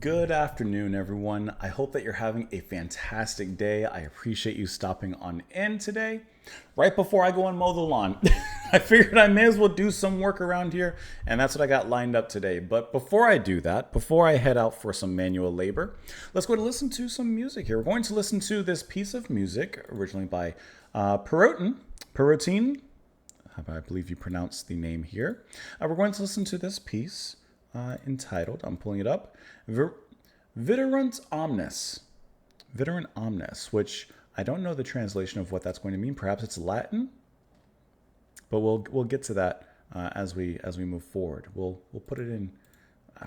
Good afternoon, everyone. I hope that you're having a fantastic day. I appreciate you stopping on in today. Right before I go and mow the lawn, I figured I may as well do some work around here, and that's what I got lined up today. But before I do that, before I head out for some manual labor, let's go to listen to some music here. We're going to listen to this piece of music, originally by Perotin, I believe you pronounce the name here. We're going to listen to this piece entitled, I'm pulling it up, Viderunt omnes. Viderunt omnes, which I don't know the translation of what that's going to mean. Perhaps it's Latin, but we'll get to that as we move forward. We'll put it in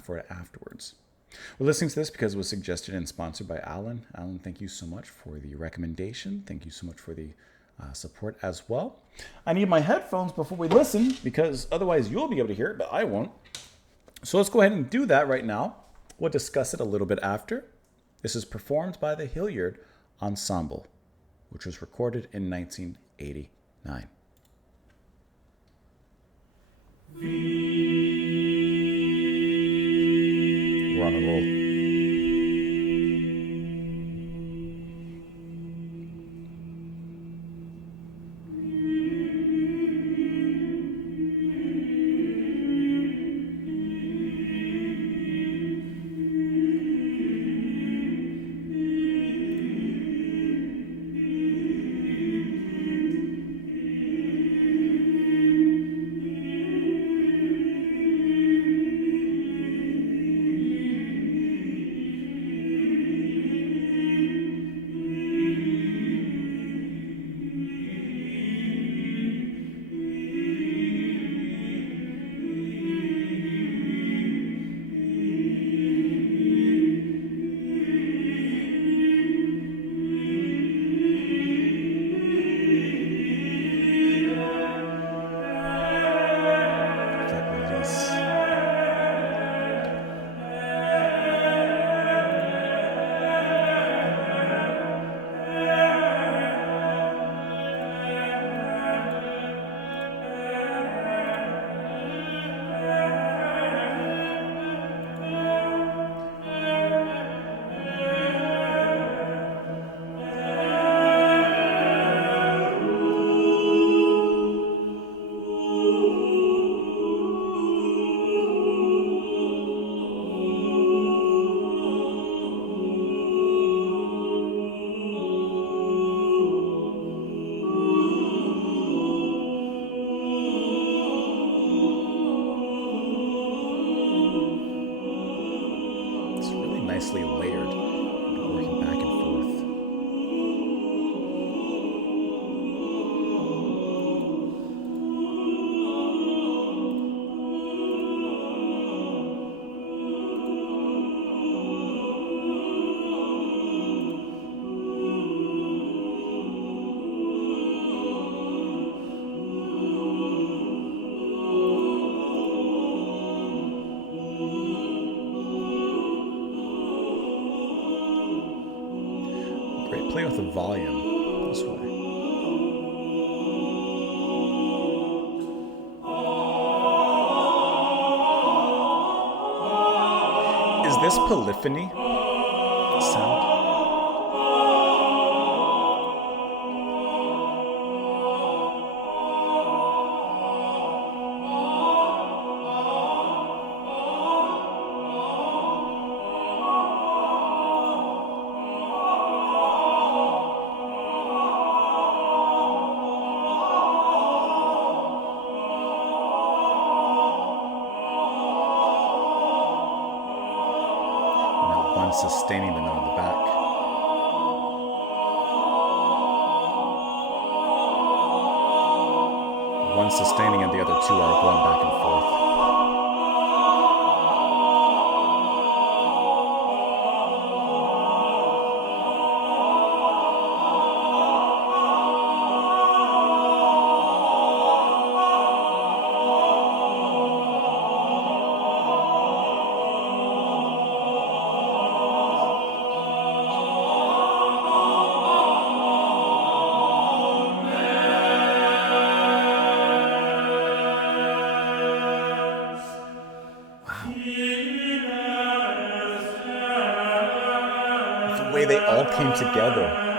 for it afterwards. We're listening to this because it was suggested and sponsored by Alan. Alan, thank you so much for the recommendation. Thank you so much for the support as well. I need my headphones before we listen because otherwise you'll be able to hear it, but I won't. So let's go ahead and do that right now. We'll discuss it a little bit after. This is performed by the Hilliard Ensemble, which was recorded in 1989. We're on a roll. Nicely layered, working back and forth. Play with the volume this way. Is this polyphony sound? Sustaining the note in the back. One sustaining and the other two are going back and forth. way they all came together.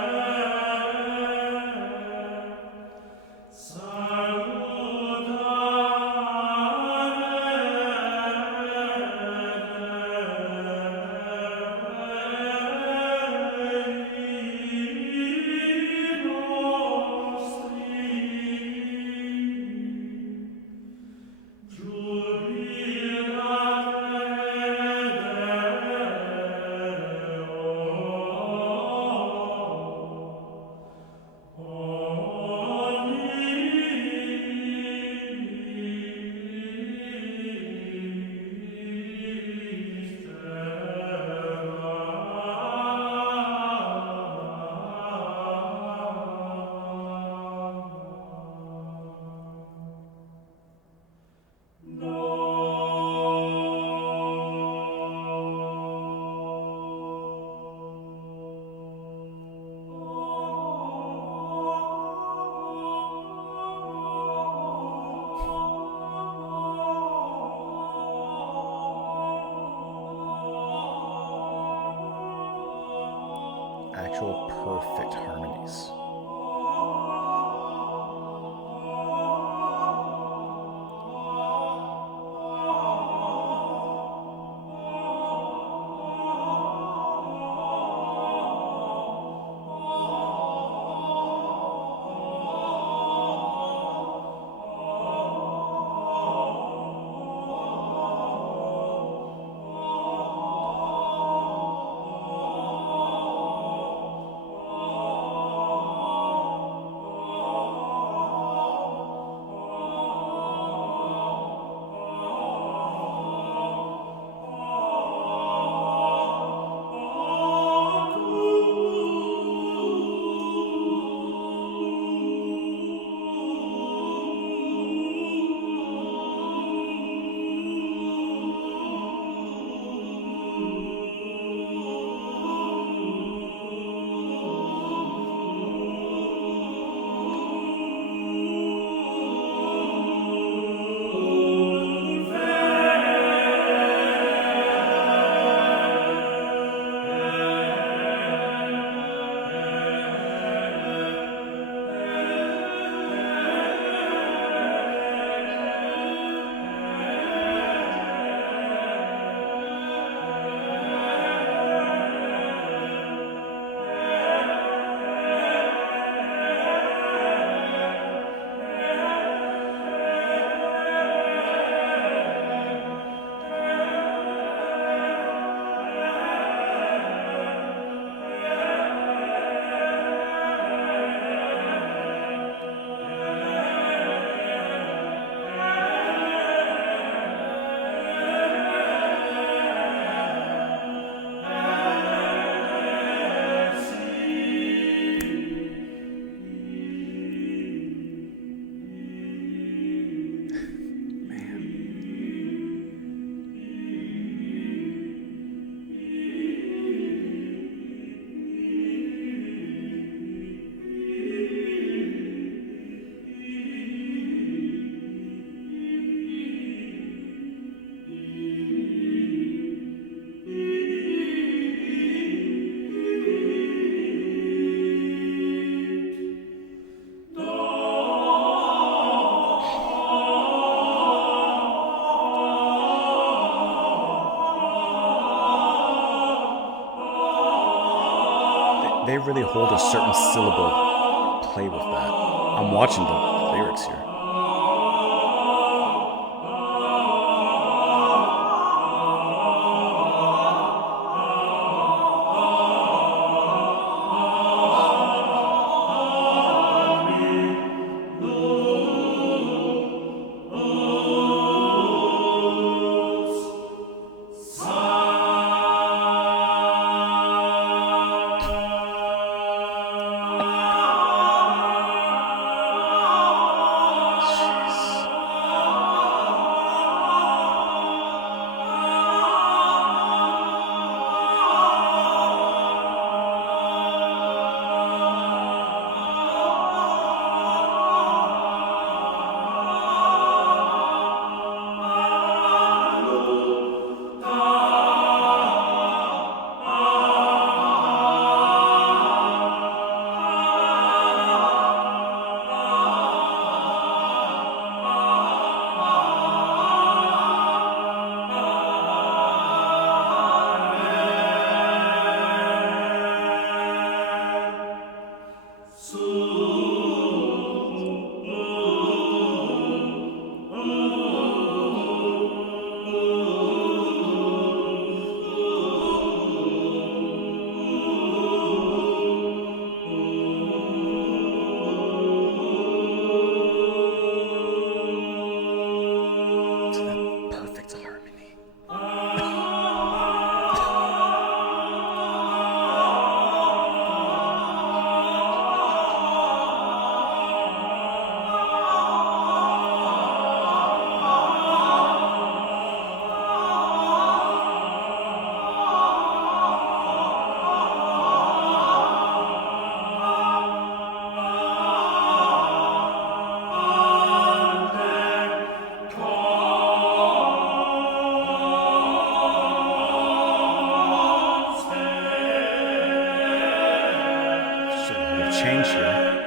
Actual perfect harmonies. They really hold a certain syllable, play with that. I'm watching the lyrics here. change here.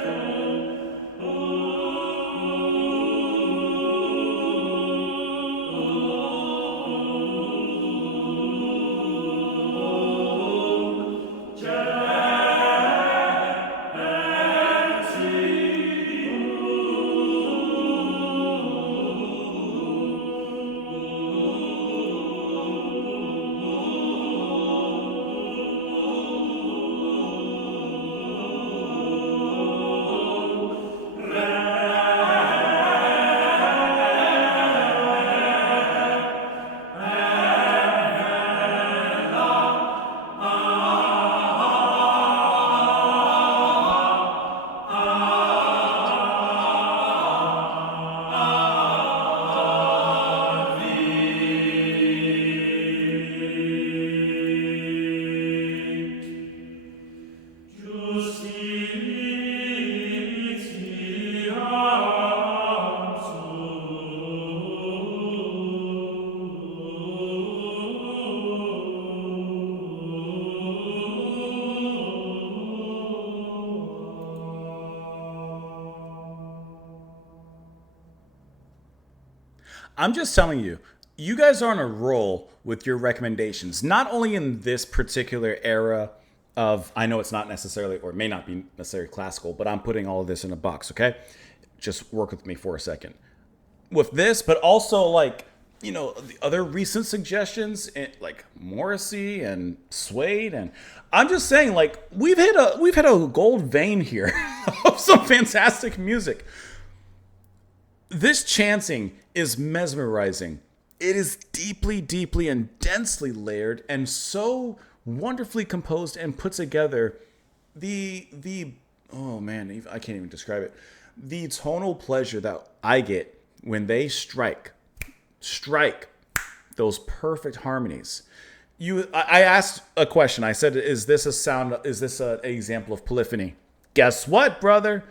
I'm just telling you, you guys are on a roll with your recommendations, not only in this particular era of, I know it's not necessarily, or may not be necessarily classical, but I'm putting all of this in a box, okay? Just work with me for a second. With this, but also like, you know, the other recent suggestions, like Morrissey and Suede, and I'm just saying, like, we've hit a gold vein here of some fantastic music. This chanting is mesmerizing. It is deeply, deeply, and densely layered, and so wonderfully composed and put together. Oh man, I can't even describe it. The tonal pleasure that I get when they strike those perfect harmonies. I asked a question. I said, "Is this an example of polyphony?" Guess what, brother?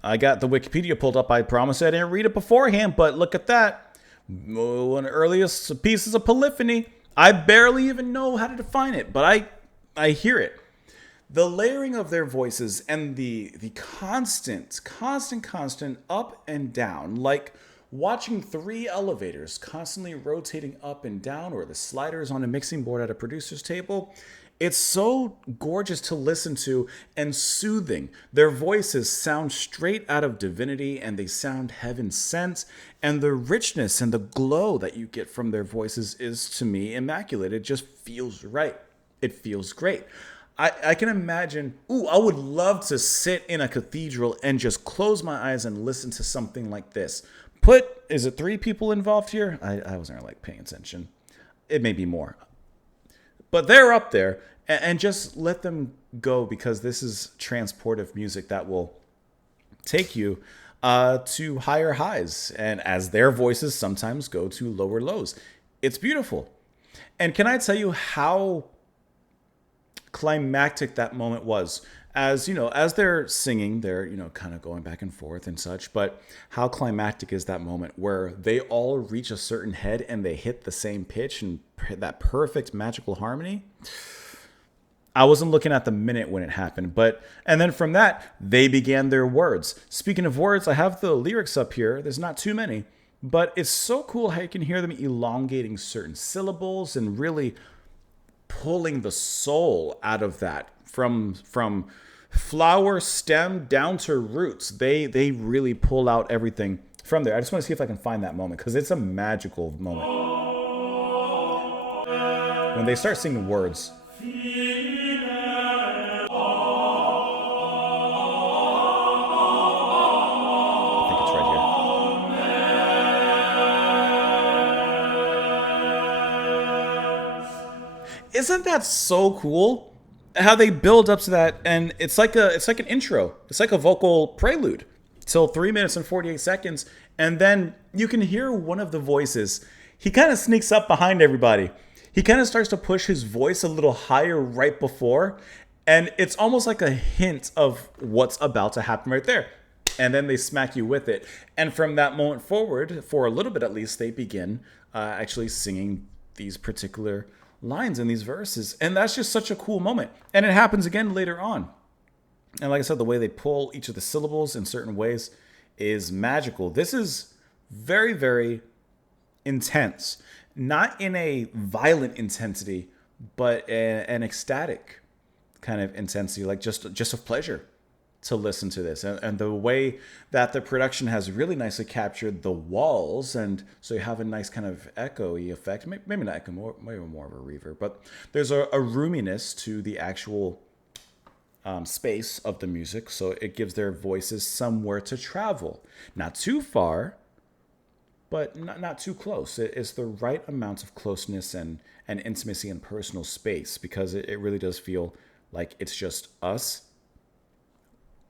I got the Wikipedia pulled up. I promise I didn't read it beforehand, but look at that. One of the earliest pieces of polyphony. I barely even know how to define it, but I hear it. The layering of their voices and the constant up and down, like watching three elevators constantly rotating up and down, or the sliders on a mixing board at a producer's table. It's so gorgeous to listen to and soothing. Their voices sound straight out of divinity, and they sound heaven sent. And the richness and the glow that you get from their voices is, to me, immaculate. It just feels right. It feels great. I can imagine, I would love to sit in a cathedral and just close my eyes and listen to something like this. Is it 3 people involved here? I wasn't really paying attention. It may be more. But they're up there, and just let them go, because this is transportive music that will take you to higher highs, and as their voices sometimes go to lower lows. It's beautiful. And can I tell you how climactic that moment was? As you know, as they're singing, they're kind of going back and forth and such, but how climactic is that moment where they all reach a certain head and they hit the same pitch and that perfect magical harmony? I wasn't looking at the minute when it happened, and then from that, they began their words. Speaking of words, I have the lyrics up here. There's not too many, but it's so cool how you can hear them elongating certain syllables and really pulling the soul out of that from flower stem down to roots. They really pull out everything from there. I just want to see if I can find that moment, because it's a magical moment when they start singing words. I think it's right here. Isn't that so cool? How they build up to that, and it's like an intro. It's like a vocal prelude till 3 minutes and 48 seconds, and then you can hear one of the voices. He kind of sneaks up behind everybody. He kind of starts to push his voice a little higher right before, and it's almost like a hint of what's about to happen right there. And then they smack you with it. And from that moment forward, for a little bit at least, they begin actually singing these particular lines in these verses. And that's just such a cool moment. And it happens again later on. And like I said, the way they pull each of the syllables in certain ways is magical. This is very, very intense. Not in a violent intensity, but an ecstatic kind of intensity, like just of pleasure to listen to this. And the way that the production has really nicely captured the walls, and so you have a nice kind of echoey effect. Maybe not echo, maybe more of a reverb, but there's a roominess to the actual space of the music, so it gives their voices somewhere to travel. Not too far, but not too close. It's the right amount of closeness and intimacy and personal space, because it really does feel like it's just us,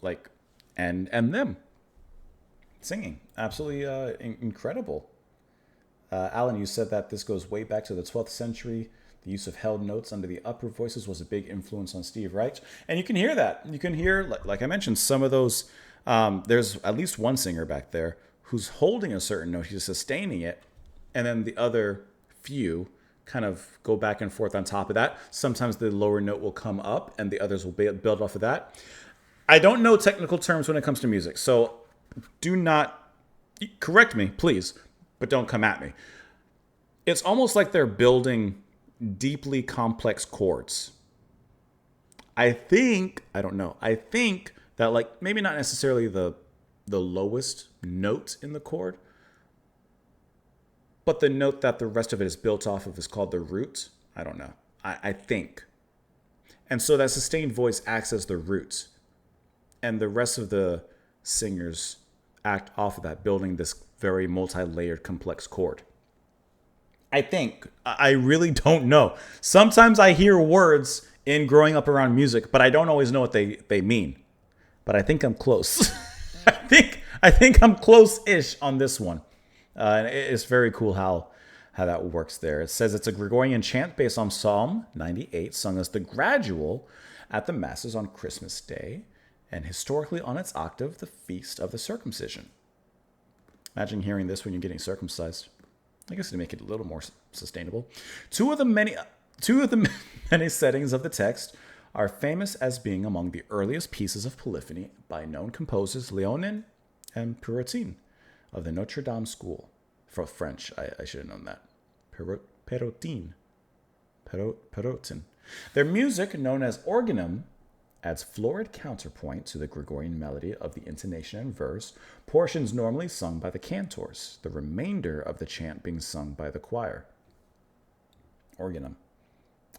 like, and them singing. Absolutely incredible. Alan, you said that this goes way back to the 12th century. The use of held notes under the upper voices was a big influence on Steve Reich. And you can hear that. You can hear, like I mentioned, some of those. There's at least one singer back there who's holding a certain note. He's sustaining it. And then the other few kind of go back and forth on top of that. Sometimes the lower note will come up and the others will build off of that. I don't know technical terms when it comes to music, so do not correct me, please, but don't come at me. It's almost like they're building deeply complex chords. I think that, like, maybe not necessarily the lowest note in the chord, but the note that the rest of it is built off of is called the root. I don't know. I think. And so that sustained voice acts as the root. And the rest of the singers act off of that, building this very multi-layered, complex chord. I think. I really don't know. Sometimes I hear words in growing up around music, but I don't always know what they mean. But I think I'm close. I think I'm close-ish on this one. And it's very cool how that works there. It says it's a Gregorian chant based on Psalm 98, sung as the gradual at the Masses on Christmas Day, and historically on its octave, the Feast of the Circumcision. Imagine hearing this when you're getting circumcised. I guess to make it a little more sustainable. Two of the many settings of the text are famous as being among the earliest pieces of polyphony by known composers Leonin and Perotin of the Notre Dame School. For French, I should have known that. Perotin. Their music, known as organum, adds florid counterpoint to the Gregorian melody of the intonation and verse, portions normally sung by the cantors, the remainder of the chant being sung by the choir. Organum.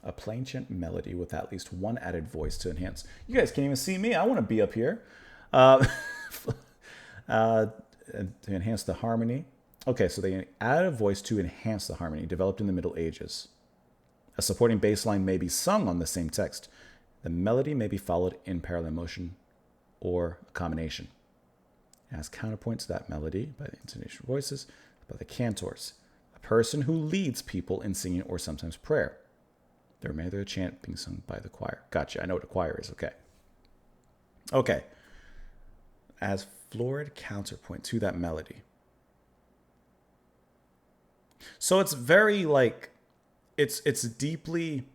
A plainchant melody with at least one added voice to enhance. You guys can't even see me. I want to be up here. To enhance the harmony. Okay, so they add a voice to enhance the harmony, developed in the Middle Ages. A supporting bass line may be sung on the same text. The melody may be followed in parallel motion or a combination. It has counterpoint to that melody by the intonation voices, by the cantors, a person who leads people in singing or sometimes prayer. The remainder of the chant being sung by the choir. Gotcha. I know what a choir is. Okay. As florid counterpoint to that melody. So it's very like, it's deeply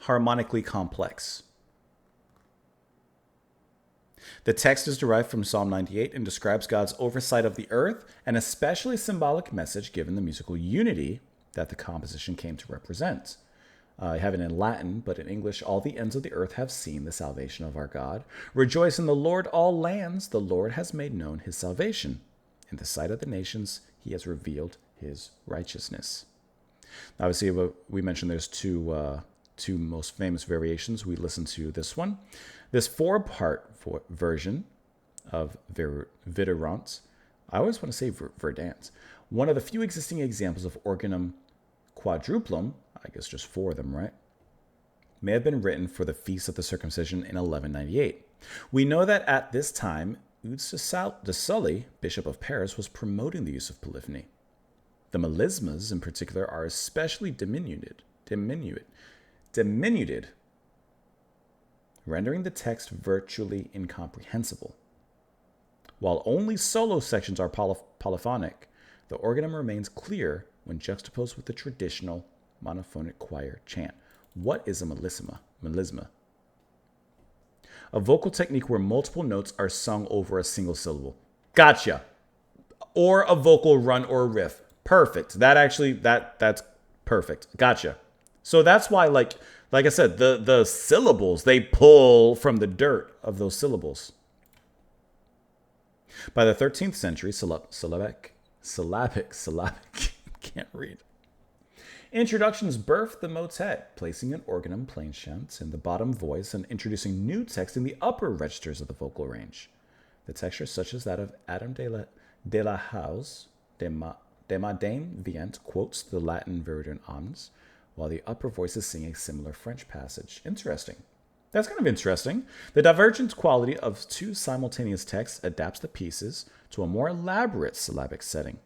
harmonically complex. The text is derived from Psalm 98 and describes God's oversight of the earth, an especially symbolic message given the musical unity that the composition came to represent. I have it in Latin, but in English, all the ends of the earth have seen the salvation of our God. Rejoice in the Lord, all lands. The Lord has made known his salvation. In the sight of the nations, he has revealed his righteousness. Obviously, we mentioned there's two most famous variations. We listened to this one. This 4-part version of Viderunt, I always want to say Verdant, one of the few existing examples of organum quadruplum, I guess just 4 of them, right, may have been written for the Feast of the Circumcision in 1198. We know that at this time, Eudes de Sully, Bishop of Paris, was promoting the use of polyphony. The melismas, in particular, are especially diminuted, rendering the text virtually incomprehensible. While only solo sections are polyphonic, the organum remains clear when juxtaposed with the traditional monophonic choir chant. What is a melisma? Melisma. A vocal technique where multiple notes are sung over a single syllable. Gotcha. Or a vocal run or riff. Perfect. That's perfect. Gotcha. So that's why, like I said, the syllables, they pull from the dirt of those syllables. By the 13th century, syllabic, can't read. Introductions birthed the motet, placing an organum plain chant in the bottom voice and introducing new text in the upper registers of the vocal range. The texture, such as that of Adam de la House, de Madame Vient, quotes the Latin Viderunt omnes, while the upper voices sing a similar French passage. Interesting. That's kind of interesting. The divergent quality of two simultaneous texts adapts the pieces to a more elaborate syllabic setting.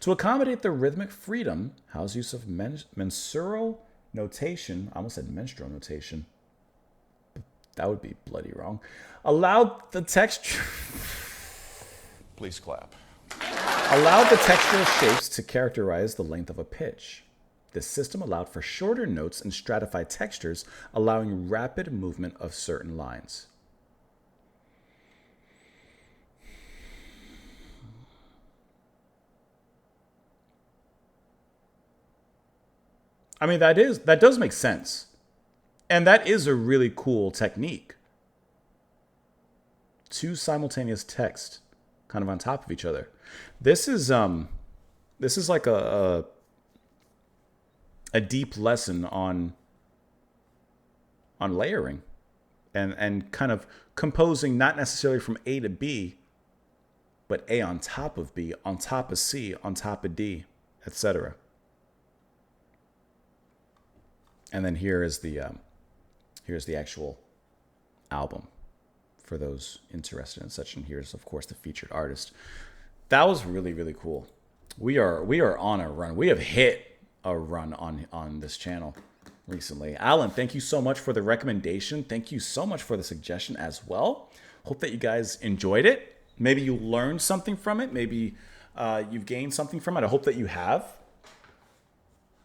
To accommodate the rhythmic freedom, Howe's use of mensural notation, I almost said menstrual notation, that would be bloody wrong, allowed the texture... Please clap. Allowed the textural shapes to characterize the length of a pitch. This system allowed for shorter notes and stratified textures, allowing rapid movement of certain lines. I mean, that does make sense. And that is a really cool technique. Two simultaneous text kind of on top of each other. This is like a deep lesson on layering and kind of composing, not necessarily from A to B, but A on top of B, on top of C, on top of D, etc. And then here's the actual album for those interested in such. And here's, of course, the featured artist. That was really, really cool. We are on a run. We have hit a run on this channel recently. Alan, thank you so much for the recommendation. Thank you so much for the suggestion as well. Hope that you guys enjoyed it. Maybe you learned something from it. Maybe you've gained something from it. I hope that you have.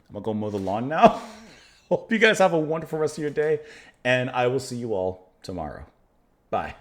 I'm gonna go mow the lawn now. Hope you guys have a wonderful rest of your day, and I will see you all tomorrow. Bye.